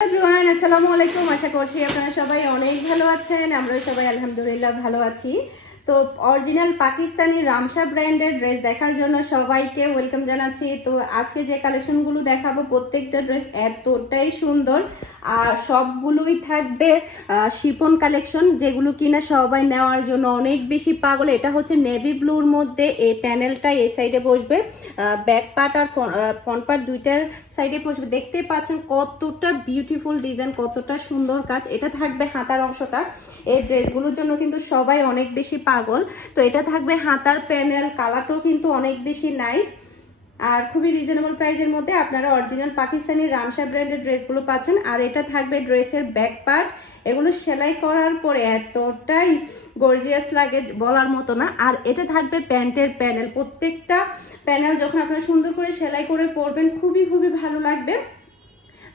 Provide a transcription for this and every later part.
Everyone আসসালামু আলাইকুম। আশা করছি আপনারা সবাই অনেক ভালো আছেন। আমরা সবাই আলহামদুলিল্লাহ ভালো আছি। তো অরিজিনাল পাকিস্তানি রামসা ব্র্যান্ডের ড্রেস দেখার জন্য সবাইকে ওয়েলকাম জানাচ্ছি। তো আজকে যে কালেকশনগুলো দেখাবো প্রত্যেকটা ড্রেস এতটাই সুন্দর আর সবগুলোই থাকবে শিপন কালেকশন, যেগুলো কিনা সবাই নেওয়ার জন্য অনেক বেশি পাগল। এটা হচ্ছে নেভি ব্লুর মধ্যে, এই প্যানেলটা এই সাইডে বসবে, ব্যাক পার্ট আর ফ্রন্ট পার্ট দুইটার সাইডে বসবে। দেখতে পাচ্ছেন কতটা বিউটিফুল ডিজাইন, কতটা সুন্দর কাজ। এটা থাকবে হাতার অংশটা। এই ড্রেসগুলোর জন্য কিন্তু সবাই অনেক বেশি পাগল। তো এটা থাকবে হাতার প্যানেল, কালারটাও কিন্তু অনেক বেশি নাইস আর খুবই রিজনেবল প্রাইসের মধ্যে আপনারা অরিজিনাল পাকিস্তানি রামসা ব্র্যান্ডের ড্রেসগুলো পাচ্ছেন। আর এটা থাকবে ড্রেসের ব্যাক পার্ট, এগুলো সেলাই করার পরে এতটাই গর্জিয়াস লাগে বলার মতো না। আর এটা থাকবে প্যান্টের প্যানেল, প্রত্যেকটা প্যানেল যখন আপনারা সুন্দর করে সেলাই করে পরবেন খুবই খুবই ভালো লাগবে।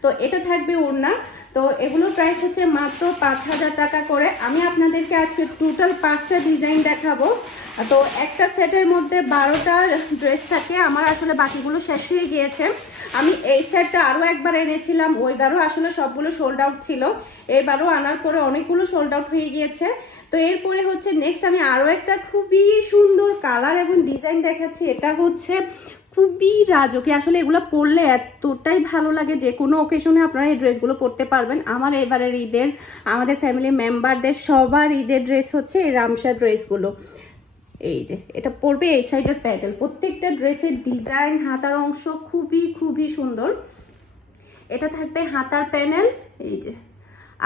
তো এটা থাকবে ওড়না। তো এগুলোর প্রাইস হচ্ছে মাত্র 5000 টাকা করে। আমি আপনাদেরকে আজকে টোটাল 5টা ডিজাইন দেখাবো। তো একটা সেটের মধ্যে 12টা ড্রেস থাকে, আমার আসলে বাকিগুলো শেষ হয়ে গিয়েছে। আমি এই সেটটা আরও একবার এনেছিলাম, ওইবারও আসলে সবগুলো সোল্ড আউট ছিল, এবারও আনার পরে অনেকগুলো সোল্ড আউট হয়ে গিয়েছে। তো এরপরে হচ্ছে নেক্সট আমি আরও একটা খুবই সুন্দর কালার এবং ডিজাইন দেখাচ্ছি। এটা হচ্ছে খুবই রাজকীয়, আসলে এগুলো পরলে এতটাই ভালো লাগে, যে কোনো অকেশনে আপনারা এই ড্রেসগুলো পরতে পারবেন। আমার এবারের ঈদের, আমাদের ফ্যামিলি মেম্বারদের সবার ঈদের ড্রেস হচ্ছে এই রামসা ড্রেসগুলো। এই যে এটা পরবে এই সাইডের প্যানেল, প্রত্যেকটা ড্রেসের ডিজাইন, হাতার অংশ খুবই খুবই সুন্দর। এটা থাকবে হাতার প্যানেল, এই যে।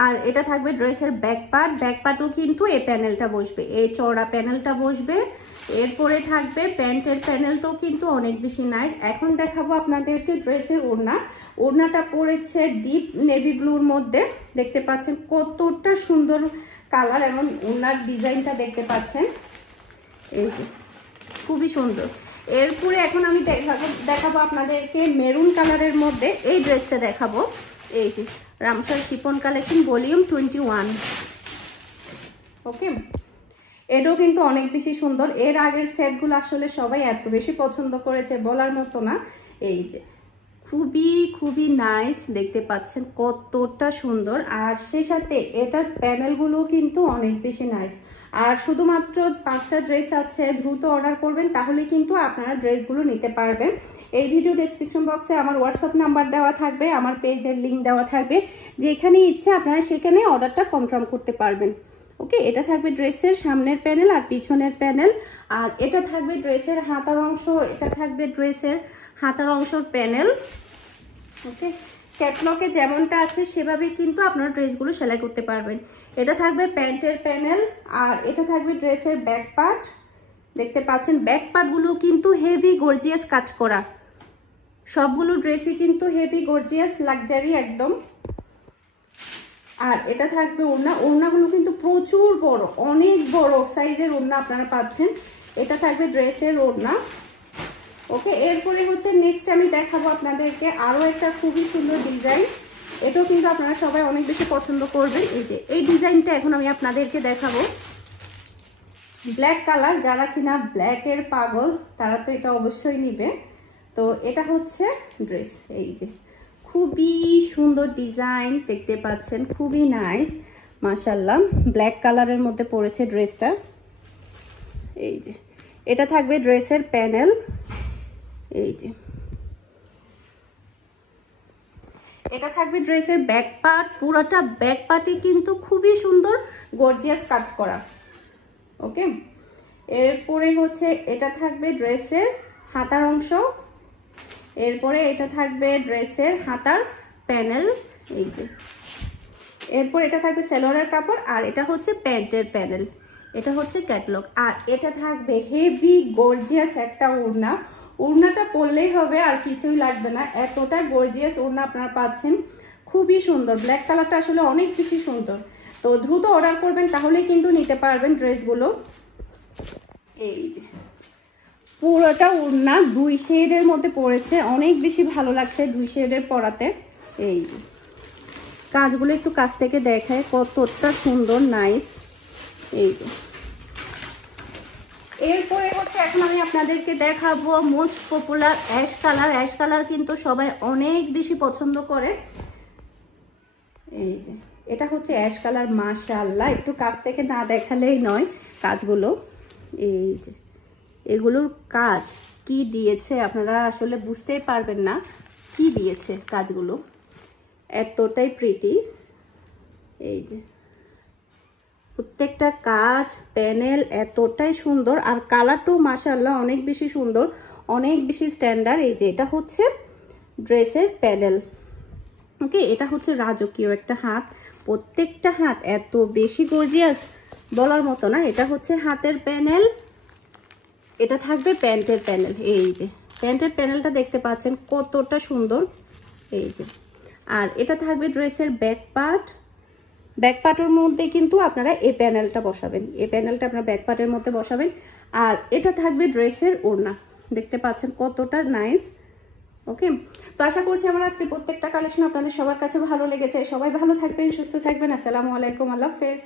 আর এটা থাকবে ড্রেসের ব্যাক পার্ট, ব্যাক পার্টও কিন্তু এই প্যানেলটা বসবে, এই চওড়া প্যানেলটা বসবে। এরপরে থাকবে প্যান্টের প্যানেলটাও কিন্তু অনেক বেশি নাইস। এখন দেখাবো আপনাদেরকে ড্রেসের ওড়না। ওড়নাটা পড়েছে ডিপ নেভি ব্লুর মধ্যে, দেখতে পাচ্ছেন কতটা সুন্দর কালার এবং ওড়নার ডিজাইনটা দেখতে পাচ্ছেন, এই যে খুবই সুন্দর। এরপরে এখন আমি দেখাবো আপনাদেরকে মেরুন কালারের মধ্যে এই ড্রেসটা দেখাবো। এই যে রামসার শিপন কালেকশন ভলিউম 21। ওকে, এটাও কিন্তু অনেক বেশি সুন্দর। এর আগের সেটগুলো আসলে সবাই এত বেশি পছন্দ করেছে বলার মতো না। এই যে খুবই খুবই নাইস, দেখতে পাচ্ছেন কতটা সুন্দর। আর সেই সাথে এটার প্যানেলগুলো কিন্তু অনেক বেশি নাইস। আর শুধুমাত্র 5টা ড্রেস আছে, দ্রুত অর্ডার করবেন, তাহলে কিন্তু আপনারা ড্রেসগুলো নিতে পারবেন। এই ভিডিও ডেসক্রিপশন বক্সে আমার হোয়াটসঅ্যাপ নাম্বার দেওয়া থাকবে, আমার পেজের লিঙ্ক দেওয়া থাকবে, যেখানে ইচ্ছে আপনারা সেখানে অর্ডারটা কনফার্ম করতে পারবেন। ওকে, এটা থাকবে ড্রেসের সামনের প্যানেল আর পিছনের প্যানেল। আর এটা থাকবে ড্রেসের হাতার অংশ, এটা থাকবে ড্রেসের হাতার অংশের প্যানেল। ওকে, ক্যাটলগে যেমনটা আছে সেভাবে কিন্তু আপনারা ড্রেসগুলো সেলাই করতে পারবেন। এটা থাকবে প্যান্টের প্যানেল আর এটা থাকবে ড্রেসের ব্যাক পার্ট। দেখতে পাচ্ছেন ব্যাক পার্টগুলো কিন্তু হেভি গর্জিয়াস কাজ করা, সবগুলো ড্রেসই কিন্তু হেভি গর্জিয়াস লাক্সারি একদম। আর এটা থাকবে ওড়না, ওড়নাগুলো কিন্তু প্রচুর বড়, অনেক বড় সাইজের ওড়না আপনারা পাচ্ছেন। এটা থাকবে ড্রেসের ওড়না। ওকে, এরপরে হচ্ছে নেক্সট আমি দেখাবো আপনাদেরকে আরও একটা খুবই সুন্দর ডিজাইন। এটাও কিন্তু আপনারা সবাই অনেক বেশি পছন্দ করবেন। এই যে এই ডিজাইনটা এখন আমি আপনাদেরকে দেখাবো, ব্ল্যাক কালার। যারা কিনা ব্ল্যাকের পাগল তারা তো এটা অবশ্যই নিবে। তো এটা হচ্ছে ড্রেস, এই যে খুবই সুন্দর ডিজাইন, দেখতে পাচ্ছেন খুবই নাইস মাশাআল্লাহ। ব্ল্যাক কালারের মধ্যে পড়েছে ড্রেসটা। এই যে এটা থাকবে ড্রেসের প্যানেল, এই যে এটা থাকবে ড্রেসের ব্যাক পার্ট। পুরোটা ব্যাক পার্টে কিন্তু খুবই সুন্দর গর্জিয়াস কাজ করা। ওকে, এরপরে হচ্ছে এটা থাকবে ড্রেসের হাতার অংশ, এরপরে এটা থাকবে ড্রেসের হাতার প্যানেল, এই যে। এরপর এটা থাকবে সালোয়ারের কাপড় আর এটা হচ্ছে প্যান্টের প্যানেল, এটা হচ্ছে ক্যাটালগ। আর এটা থাকবে হেভি গর্জিয়াস একটা ওড়না, ওড়নাটা পরলেই হবে আর কিছুই লাগবে না, এতটা গর্জিয়াস ওড়না আপনারা পাচ্ছেন, খুবই সুন্দর। ব্ল্যাক কালারটা আসলে অনেক বেশি সুন্দর। তো দ্রুত অর্ডার করবেন, তাহলেই কিন্তু নিতে পারবেন ড্রেসগুলো। এই যে পুরোটা ওড়না 2 শেডের মধ্যে পড়েছে, অনেক বেশি ভালো লাগছে 2 শেডের পরাতে। এই যে কাজগুলো একটু কাছ থেকে দেখায় কতটা সুন্দর নাইস। এই যে এরপরে হচ্ছে এখন আমি আপনাদেরকে দেখাবো most popular ash colour. Ash colour কিন্তু সবাই অনেক বেশি পছন্দ করে। এই যে এটা হচ্ছে অ্যাশ কালার, মাশাআল্লাহ একটু কাছ থেকে না দেখালেই নয় কাজগুলো। এই যে এগুলোর কাজ কি দিয়েছে আপনারা আসলে বুঝতেই পারবেন না কি দিয়েছে কাজগুলো, এতটাই প্রিটি। এই যে প্রত্যেকটা কাজ প্যানেল এতটাই সুন্দর, আর কালারটাও মাশাআল্লাহ অনেক বেশি সুন্দর, অনেক বেশি স্ট্যান্ডার্ড। এই যে এটা হচ্ছে ড্রেসের প্যানেল, ওকে। এটা হচ্ছে রাজকীয় একটা হাত, প্রত্যেকটা হাত এত বেশি গর্জিয়াস বলার মতো না। এটা হচ্ছে হাতের প্যানেল, এটা থাকবে প্যান্টের প্যানেল। এই যে প্যান্টের প্যানেলটা দেখতে পাচ্ছেন কতটা সুন্দর। এই যে আর এটা থাকবে ড্রেসের ব্যাক পার্ট, ব্যাক পার্টের মধ্যে কিন্তু আপনারা এই প্যানেলটা বসাবেন, এই প্যানেলটা আপনারা ব্যাক পার্টের মধ্যে বসাবেন। আর এটা থাকবে ড্রেসের ওড়না, দেখতে পাচ্ছেন কতটা নাইস, ওকে। তো আশা করছি আমার আজকে প্রত্যেকটা কালেকশন আপনাদের সবার কাছে ভালো লেগেছে। সবাই ভালো থাকবেন, সুস্থ থাকবেন। আসসালামু আলাইকুম, আল্লাহ হাফেজ।